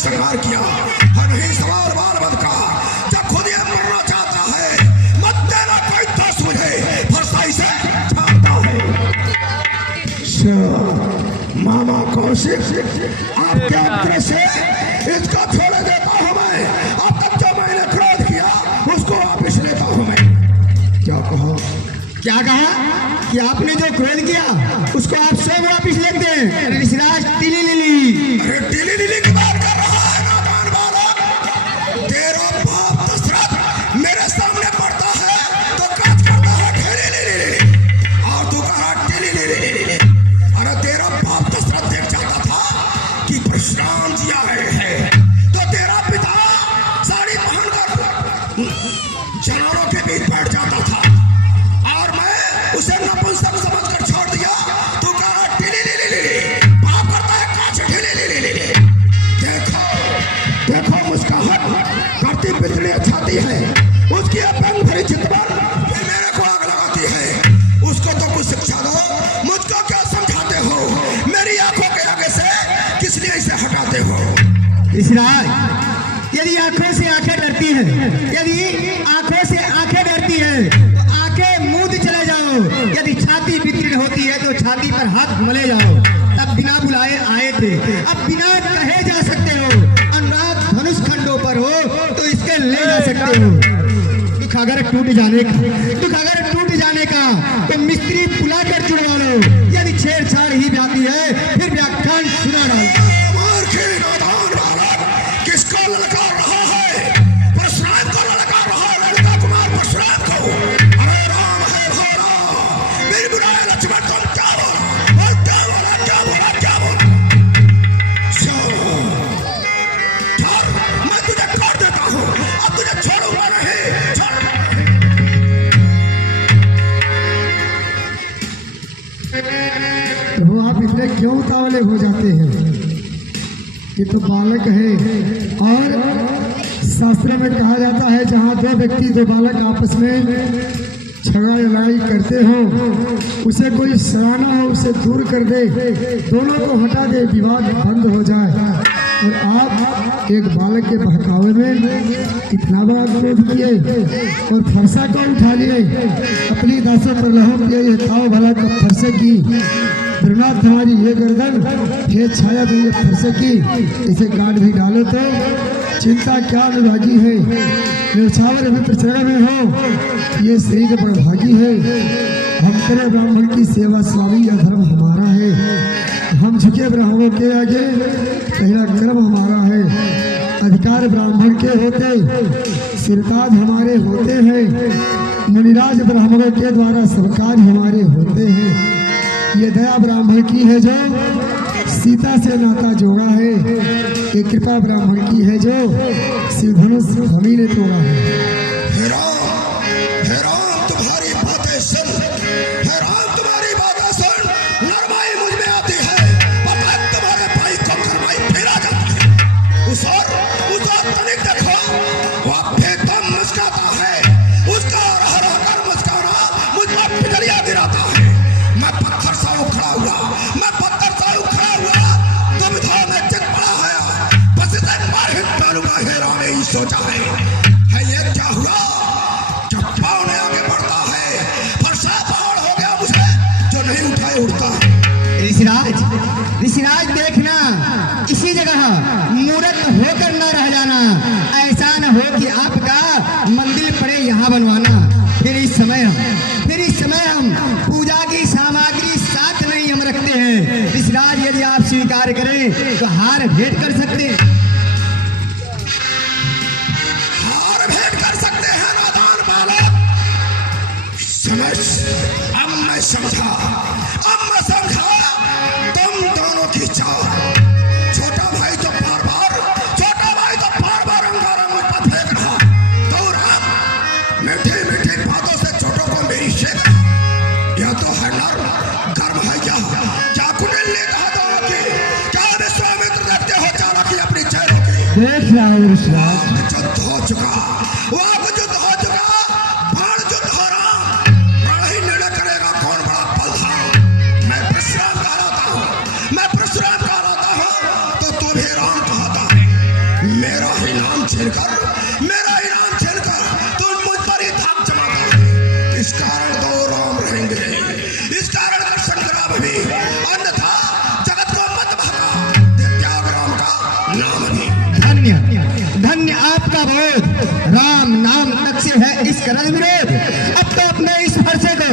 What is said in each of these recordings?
संहार किया है नहीं सवाल बार बद का। जब खुद ये मरना चाहता है मत देना कोई दोष मुझे फरसाई से छाड़ता है। मामा कौशिक आपके अंतर से इसको छोड़ देता हूँ मैं। अब तक जो मैंने क्रोध किया उसको वापिस लेता हूँ मैं। क्या कहा कि आपने जो क्रोध किया उसको आप सब वापिस लेते हैं। ऋषिराज टिली लिली, अरे टिली लिली की बात कर रहा है नादान बालक। तेरा बाप दशरथ मेरे सामने पड़ता है तो काज करता है टिली लिली और तू कहा टिली लिली। अरे तेरा बाप दशरथ देख जाता था कि परशुराम जी आ रहे हैं तो तेरा पिता साड़ी पहनकर जानवरों के बीच बैठ जाता था और मैं उसे नपुंसक समझकर छोड़ दिया। तू कहा टिली लिली पाप करता है काच टिली लिली। देखो देखो मुस्काहट करती बिजली छाती है उसकी अपंग भरी चितवन फिर मेरे को आग लगाती है। उसको तो कुछ शिक्षा दो, मुझको क्या समझाते हो? मेरी आंखों के आगे से किस लिए इसे हटाते हो? ऋषिराज यदि आंखों से आंखें डरती हैं, यदि आंखों से आंखें डरती हैं तो आंखें मूंद चले जाओ। यदि छाती वितीर्ण होती है तो छाती पर हाथ मले जाओ। तब बिना बुलाए आए थे, अब बिना कहे जा सकते हो। अनुराग धनुष खंडों पर हो तो इसके ले जा सकते हो। दुख अगर टूट जाने का तो मिस्त्री बुला कर जुड़वा लो। यदि छेड़छाड़ ही जाती है फिर व्याख्यान सुना डालो। किसको ललकार रहा है? परशुराम को ललकार रहा है, ललिता कुमार परशुराम को। अरे राम है भोला मेरी बुराई लक्ष्मण तुम क्या बोला? मैं तुझे छोड़ देता हूँ, अब तुझे छोड़ूंगा नहीं। वो आप इतने क्यों उतावले हो जाते हैं? ये तो बालक है और शास्त्र में कहा जाता है जहाँ दो व्यक्ति दो बालक आपस में झगड़ा लड़ाई करते हो उसे कोई सराहना हो उसे दूर कर दे, दोनों को हटा दे, विवाद बंद हो जाए। और आप एक बालक के बहकावे में इतना बड़ा क्रोध किए और फरसा को उठा लिए, अपनी दासों पर लहू किए। ये ताव भला कब फरसे की प्रणाम हमारी ये गर्दन हे छाया भी ये फरसे की, इसे काट भी डालो तो चिंता क्या अनुभागी है। निर्छावर अभी प्रचरण में हो ये शरीर बड़भागी है। हम तेरे ब्राह्मण की सेवा स्वामी यह धर्म हमारा है। हम झुके ब्राह्मणों के आगे पहला कर्म हमारा है। अधिकार ब्राह्मण के होते सिरताज हमारे होते हैं। मुनिराज ब्राह्मणों के द्वारा सरकार हमारे होते हैं। ये दया ब्राह्मण की है जो सीता से नाता जोड़ा है। ये कृपा ब्राह्मण की है जो शिवधनुष हमी ने तोड़ा है। हैरान तुम्हारी बातें सुन, हैरान तुम्हारी बातें सुन। नरमाई मुझ में आती है, पता तुम्हारे भाई को नरमाई फेरा जाता है। उस और तनिक देखो वो बेदम मुस्कुराता है, उसका हरा कर मुस्कुराना मुझ पर पिघलिया गिराता है। मैं पत्थर सा उखड़ा हुआ तुम धाम में चित पड़ा है, बस इसे मार ही डालूंगा। हैरान ने ही सोचा है ये क्या हुआ? जब पाँव ने आगे बढ़ता है फरसा पहाड़ हो गया मुझे जो नहीं उठाए उड़ता। ऋषिराज देखना, इसी जगह मूर्त होकर न रह जाना। ऐसा न हो कि आपका मंदिर पड़े यहाँ बनवाना। फिर इस समय हम पूजा की सामग्री साथ नहीं हम रखते हैं। ऋषिराज यदि आप स्वीकार करें तो हार भेंट कर सकते हैं। हार भेंट कर सकते हैं नादान बालक। समझ अब मैं समझा तुम दोनों की चाल। छोटा भाई तो बार बार अंगारा मुझ पर फेंक रहा तो राम मीठी बातों से छोटों को मेरी शेख। यह तो है नर गर्म है क्या कुनेल ले रहा दोनों की? क्या विश्वामित्र देखते हो चालाकी अपनी चेहरों की? देख रहा हूँ युद्ध हो चुका, बाण युद्ध हो रहा। रण ही निर्णय करेगा कौन बड़ा बलधाम। मैं परशुराम कहलाता हूँ तो तू भी राम कहता है। छीनकर, मेरा इनाम छीनकर तुम मुझ पर ही धाक जमाता है। इस कारण दो राम रहेंगे नहीं, इस कारण का संग्राम भी, अन्यथा जगत को मत भगा दे त्याग राम का नाम भी। धन्य धन्य आपका बोध, राम नाम तक से है इस करल विरोध। अब तो अपने इस फरसे को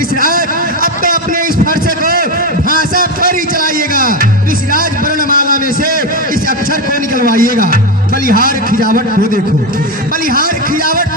ऋषिराज, अब तो अपने इस फरसे को भाषा पर ही चलाइएगा। ऋषिराज वर्णमाला में से इस अक्षर को निकलवाइएगा। बलिहार खिजावट को देखो, बलिहार खिजावट